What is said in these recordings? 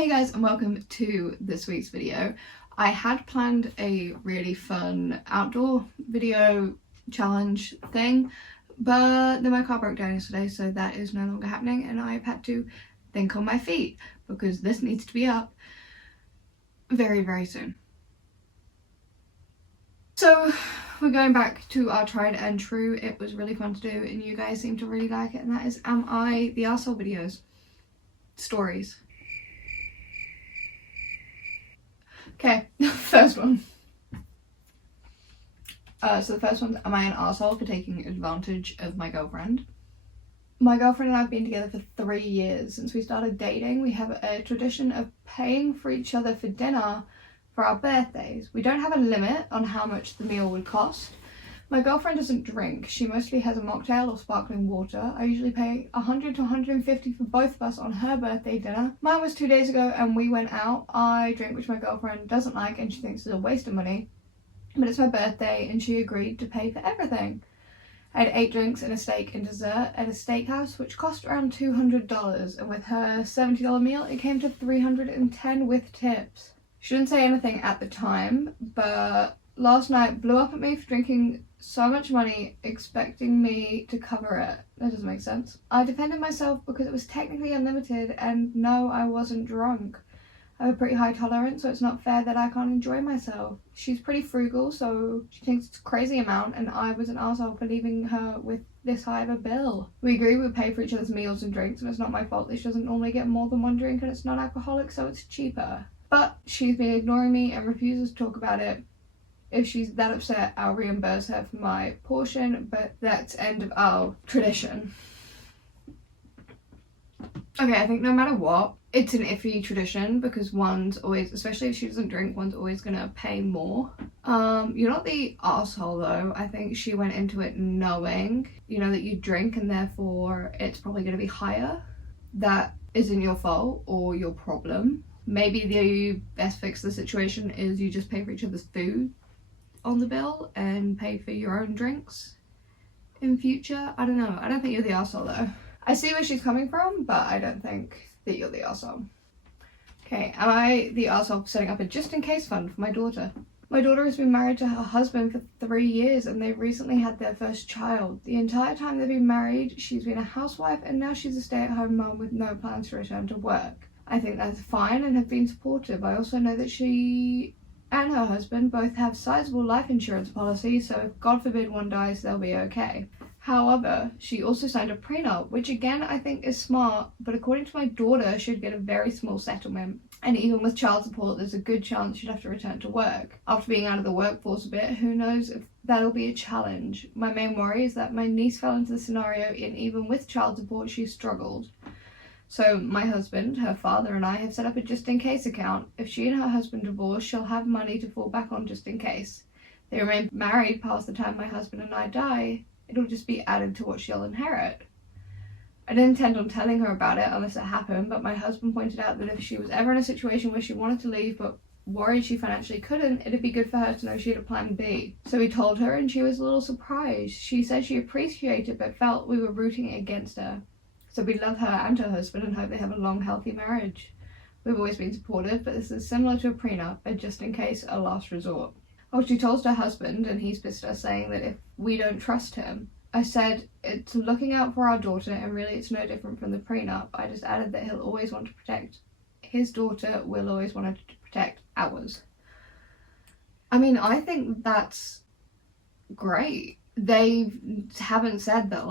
Hey guys, and welcome to this week's video. I had planned a really fun outdoor video challenge thing, but then my car broke down yesterday, so that is no longer happening, and I've had to think on my feet because this needs to be up very, very soon. So we're going back to our tried and true. It was really fun to do and you guys seem to really like it, and that is Am I the Arsehole videos. Stories. Okay, first one. So the first one's, am I an arsehole for taking advantage of my girlfriend? My girlfriend and I have been together for 3 years. Since we started dating, we have a tradition of paying for each other for dinner for our birthdays. We don't have a limit on how much the meal would cost. My girlfriend doesn't drink. She mostly has a mocktail or sparkling water. I usually pay $100 to $150 for both of us on her birthday dinner. Mine was 2 days ago and we went out. I drink, which my girlfriend doesn't like and she thinks is a waste of money. But it's my birthday and she agreed to pay for everything. I had 8 drinks and a steak and dessert at a steakhouse, which cost around $200. And with her $70 meal, it came to $310 with tips. She didn't say anything at the time, but last night blew up at me for drinking so much money, expecting me to cover it. That doesn't make sense. I defended myself because it was technically unlimited, and no, I wasn't drunk. I have a pretty high tolerance, so it's not fair that I can't enjoy myself. She's pretty frugal, so she thinks it's a crazy amount, and I was an arsehole for leaving her with this high of a bill. We agree we pay for each other's meals and drinks, and it's not my fault that she doesn't normally get more than one drink, and it's non-alcoholic, so it's cheaper. But she's been ignoring me and refuses to talk about it. If she's that upset, I'll reimburse her for my portion, but that's end of our tradition. Okay, I think no matter what, it's an iffy tradition because one's always, especially if she doesn't drink, one's always gonna pay more. You're not the arsehole though. I think she went into it knowing, that you drink and therefore it's probably gonna be higher. That isn't your fault or your problem. Maybe the best fix to the situation is you just pay for each other's food on the bill and pay for your own drinks in future. I don't know. I don't think you're the arsehole though. I see where she's coming from, but I don't think that you're the arsehole. Okay, am I the arsehole for setting up a just in case fund for my daughter? My daughter has been married to her husband for 3 years and they've recently had their first child. The entire time they've been married, she's been a housewife and now she's a stay-at-home mom with no plans to return to work. I think that's fine and have been supportive. I also know that she and her husband both have sizable life insurance policies, so if God forbid one dies, they'll be okay. However, she also signed a prenup, which again I think is smart, but according to my daughter, she'd get a very small settlement. And even with child support, there's a good chance she'd have to return to work. After being out of the workforce a bit, who knows if that'll be a challenge. My main worry is that my niece fell into the scenario and even with child support, she struggled. So my husband, her father, and I have set up a just in case account. If she and her husband divorce, she'll have money to fall back on just in case. They remain married past the time my husband and I die. It'll just be added to what she'll inherit. I didn't intend on telling her about it unless it happened, but my husband pointed out that if she was ever in a situation where she wanted to leave but worried she financially couldn't, it'd be good for her to know she had a plan B. So we told her and she was a little surprised. She said she appreciated but felt we were rooting against her. So we love her and her husband and hope they have a long, healthy marriage. We've always been supportive, but this is similar to a prenup, a just in case, a last resort. Oh, she told her husband and he's pissed us, saying that if we don't trust him. I said it's looking out for our daughter and really it's no different from the prenup. I just added that he'll always want to protect his daughter, we'll always want to protect ours. I mean, I think that's great. They haven't said that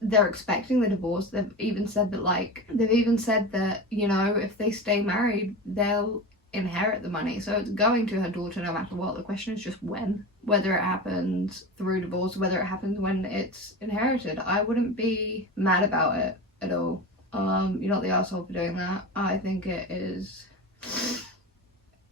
they're expecting the divorce. They've even said that if they stay married they'll inherit the money, so it's going to her daughter no matter what. The question is just when, whether it happens through divorce, whether it happens when it's inherited. I wouldn't be mad about it at all. You're not the arsehole for doing that. I think it is,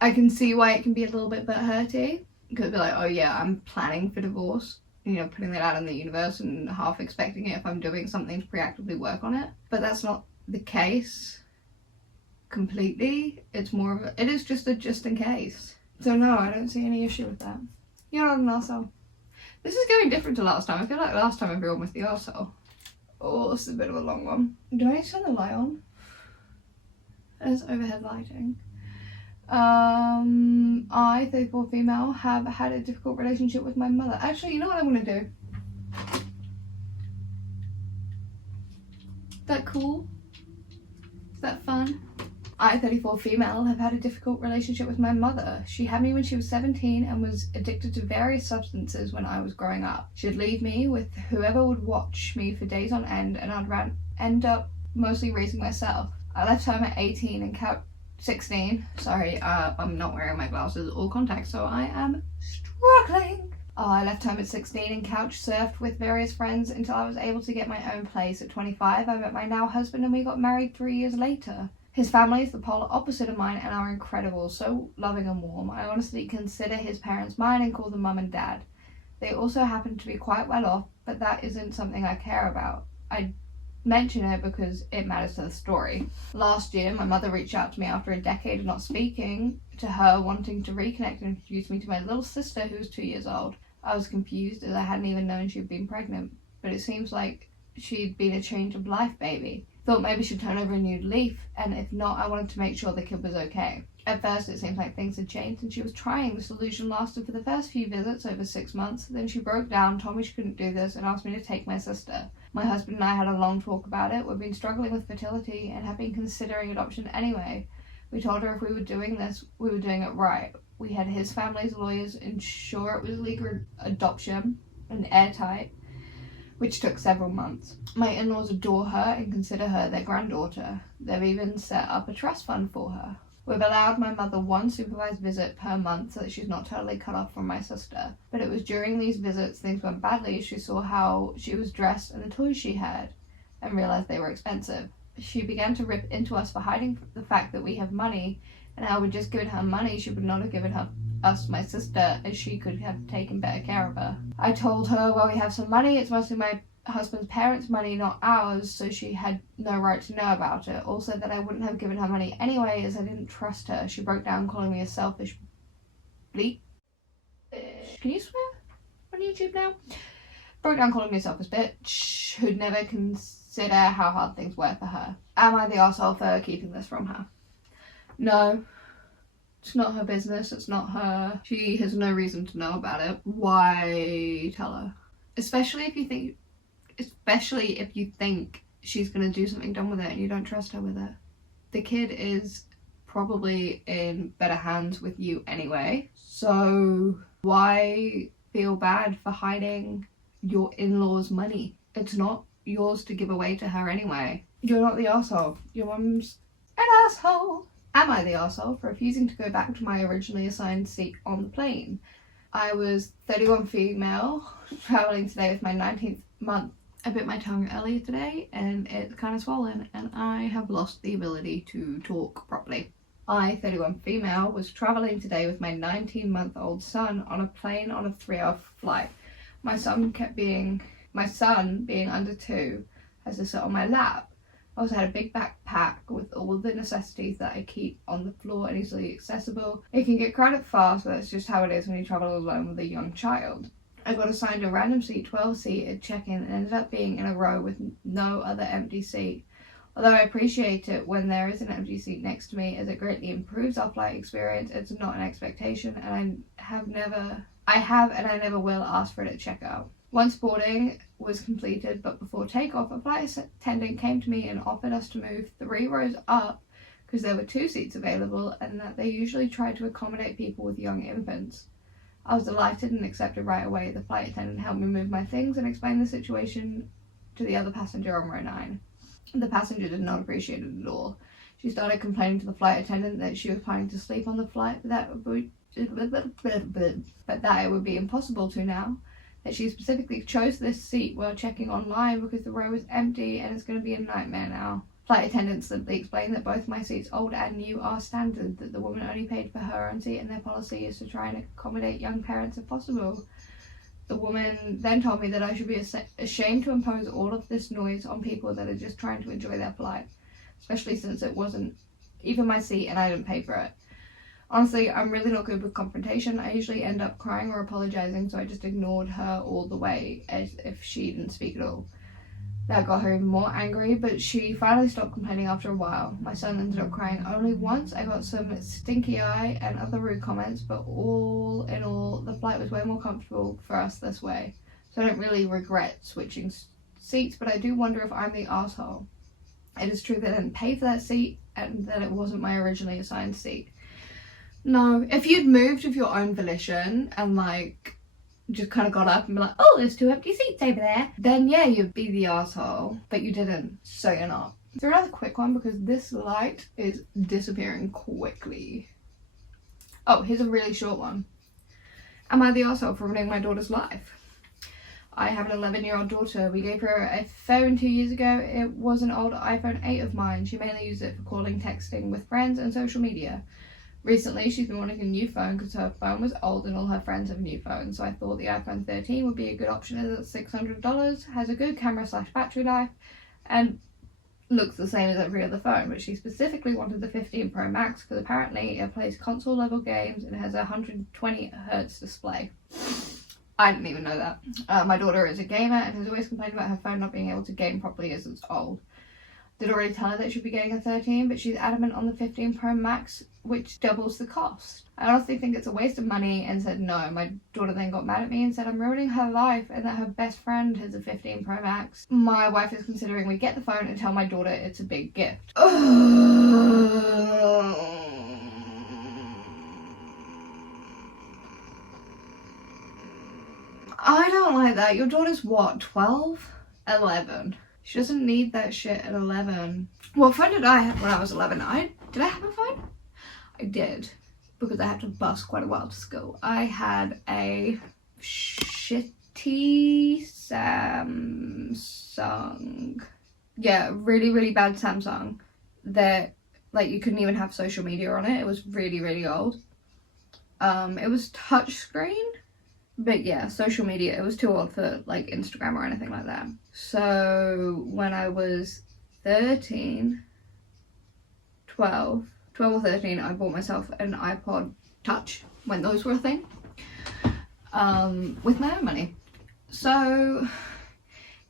I can see why it can be a little bit butthurty. It could be like, oh yeah, I'm planning for divorce, putting that out in the universe and half expecting it if I'm doing something to preactively work on it. But that's not the case completely. It's more of it is just a just in case. So no, I don't see any issue with that. You're not an arsehole. This is going different to last time. I feel like last time everyone was the arsehole. Oh, this is a bit of a long one. Do I need to turn the light on? There's overhead lighting. I, 34 female, have had a difficult relationship with my mother. Actually, you know what I want to do? Is that cool? Is that fun? I, 34 female, have had a difficult relationship with my mother. She had me when she was 17 and was addicted to various substances when I was growing up. She'd leave me with whoever would watch me for days on end, and I'd end up mostly raising myself. I left home at 18 and 16. Sorry, I'm not wearing my glasses or contacts, so I am struggling. I left home at 16 and couch surfed with various friends until I was able to get my own place. At 25, I met my now husband and we got married 3 years later. His family is the polar opposite of mine and are incredible, so loving and warm. I honestly consider his parents mine and call them mum and dad. They also happen to be quite well off, but that isn't something I care about. I mention it because it matters to the story. Last year, my mother reached out to me after a decade of not speaking to her, wanting to reconnect and introduce me to my little sister who was 2 years old. I was confused as I hadn't even known she'd been pregnant, but it seems like she'd been a change of life baby. Thought maybe she'd turn over a new leaf, and if not, I wanted to make sure the kid was okay. At first, it seemed like things had changed and she was trying. The solution lasted for the first few visits over 6 months. Then she broke down, told me she couldn't do this, and asked me to take my sister. My husband and I had a long talk about it. We've been struggling with fertility and have been considering adoption anyway. We told her if we were doing this, we were doing it right. We had his family's lawyers ensure it was legal adoption and airtight, which took several months. My in-laws adore her and consider her their granddaughter. They've even set up a trust fund for her. We've allowed my mother one supervised visit per month so that she's not totally cut off from my sister. But it was during these visits things went badly. She saw how she was dressed and the toys she had and realized they were expensive. She began to rip into us for hiding the fact that we have money, and how we'd just given her money she would not have given us my sister, as she could have taken better care of her. I told her, well, we have some money, it's mostly my husband's parents' money, not ours, so she had no right to know about it. Also that I wouldn't have given her money anyway, as I didn't trust her. She broke down calling me a selfish bleep. Can you swear on YouTube now? Broke down calling me a selfish bitch who'd never consider how hard things were for her. Am I the arsehole for keeping this from her? No. It's not her business, it's not her. She has no reason to know about it. Why tell her? Especially if you think she's gonna do something dumb with it and you don't trust her with it. The kid is probably in better hands with you anyway, so why feel bad for hiding your in-laws' money? It's not yours to give away to her anyway. You're not the arsehole. Your mum's an asshole. Am I the arsehole for refusing to go back to my originally assigned seat on the plane? I was 31 female, travelling today with my 19th month. I bit my tongue earlier today and it's kind of swollen and I have lost the ability to talk properly. I, 31 female, was travelling today with my 19-month-old son on a plane on a 3-hour flight. My son being under 2, has to sit on my lap. I also had a big backpack with all the necessities that I keep on the floor and easily accessible. It can get crowded fast, but that's just how it is when you travel alone with a young child. I got assigned a random seat, 12 seat at check-in, and ended up being in a row with no other empty seat. Although I appreciate it when there is an empty seat next to me, as it greatly improves our flight experience, it's not an expectation, and I have and I never will ask for it at checkout. Once boarding was completed, but before takeoff, a flight attendant came to me and offered us to move 3 rows up because there were 2 seats available and that they usually try to accommodate people with young infants. I was delighted and accepted right away. The flight attendant helped me move my things and explain the situation to the other passenger on row 9. The passenger did not appreciate it at all. She started complaining to the flight attendant that she was planning to sleep on the flight, but that it would be impossible to now. That she specifically chose this seat while checking online because the row was empty and it's going to be a nightmare now. Flight attendants simply explained that both my seats, old and new, are standard, that the woman only paid for her own seat and their policy is to try and accommodate young parents if possible. The woman then told me that I should be ashamed to impose all of this noise on people that are just trying to enjoy their flight, especially since it wasn't even my seat and I didn't pay for it. Honestly, I'm really not good with confrontation. I usually end up crying or apologising, so I just ignored her all the way as if she didn't speak at all. That got her even more angry, but she finally stopped complaining after a while. My son ended up crying only once. I got some stinky eye and other rude comments, but all in all, the flight was way more comfortable for us this way. So I don't really regret switching seats, but I do wonder if I'm the asshole. It is true that I didn't pay for that seat and that it wasn't my originally assigned seat. No, if you'd moved of your own volition and like just kind of got up and be like, oh, there's 2 empty seats over there, then yeah, you'd be the asshole, but you didn't, so you're not. So another quick one, because this light is disappearing quickly. Oh, here's a really short one. Am I the asshole for ruining my daughter's life? I have an 11-year-old daughter. We gave her a phone 2 years ago. It was an old iPhone 8 of mine. She mainly used it for calling, texting with friends and social media. Recently, she's been wanting a new phone because her phone was old and all her friends have new phones. So I thought the iPhone 13 would be a good option as it's $600, has a good camera/battery life, and looks the same as every other phone. But she specifically wanted the 15 Pro Max because apparently it plays console level games and it has a 120Hz display. I didn't even know that. My daughter is a gamer and has always complained about her phone not being able to game properly as it's old. Did already tell her that she'd be getting a 13, but she's adamant on the 15 Pro Max, which doubles the cost. I honestly think it's a waste of money and said no. My daughter then got mad at me and said I'm ruining her life and that her best friend has a 15 Pro Max. My wife is considering we get the phone and tell my daughter it's a big gift. I don't like that. Your daughter's what, 12? 11. She doesn't need that shit at 11. What phone did I have when I was 11? Did I have a phone? I did, because I had to bus quite a while to school. I had a shitty Samsung. Yeah, really, really bad Samsung that like you couldn't even have social media on it. It was really, really old. It was touchscreen. But yeah, social media, it was too old for like Instagram or anything like that. So when I was 13, 12 or 13, I bought myself an iPod Touch when those were a thing, with my own money. So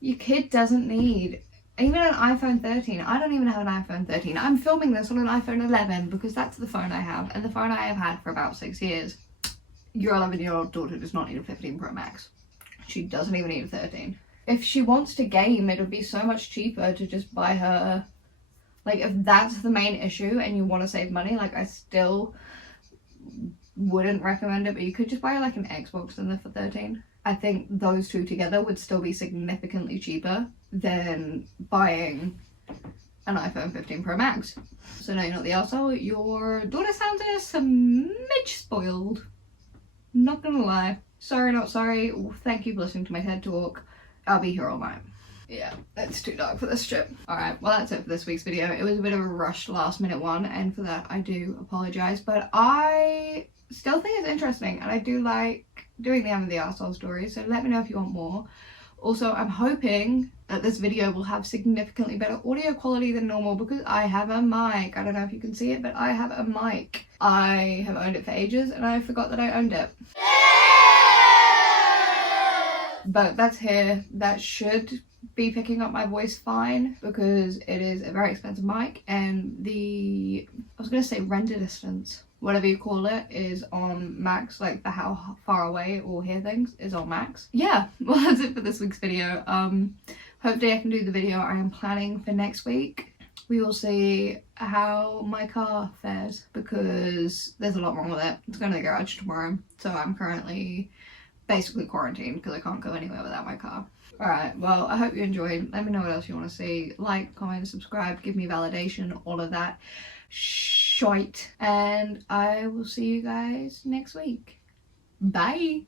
your kid doesn't need even an iPhone 13. I don't even have an iPhone 13. I'm filming this on an iPhone 11 because that's the phone I have and the phone I have had for about 6 years. Your 11-year-old daughter does not need a 15 Pro Max. She doesn't even need a 13. If she wants to game, it would be so much cheaper to just buy her, like if that's the main issue and you want to save money, like I still wouldn't recommend it, but you could just buy like an Xbox in there for 13. I think those two together would still be significantly cheaper than buying an iPhone 15 Pro Max. So no, you're not the arsehole. Your daughter sounds a smidge spoiled. Not gonna lie. Sorry, not sorry. Thank you for listening to my TED talk. I'll be here all night. Yeah, it's too dark for this shit. Alright, well that's it for this week's video. It was a bit of a rushed last minute one, and for that I do apologise, but I still think it's interesting and I do like doing the the arsehole stories, so let me know if you want more. Also, I'm hoping that this video will have significantly better audio quality than normal because I have a mic. I don't know if you can see it, but I have a mic. I have owned it for ages and I forgot that I owned it. But that's here. That should be picking up my voice fine because it is a very expensive mic and I was going to say render distance, whatever you call it, is on max, like the how far away it will hear things is on max. Yeah, well that's it for this week's video. Hopefully I can do the video I am planning for next week. We will see how my car fares because there's a lot wrong with it. It's going to the garage tomorrow, so I'm currently basically quarantined because I can't go anywhere without my car. Alright, well I hope you enjoyed. Let me know what else you want to see. Like, comment, subscribe, give me validation, all of that shite, and I will see you guys next week. Bye.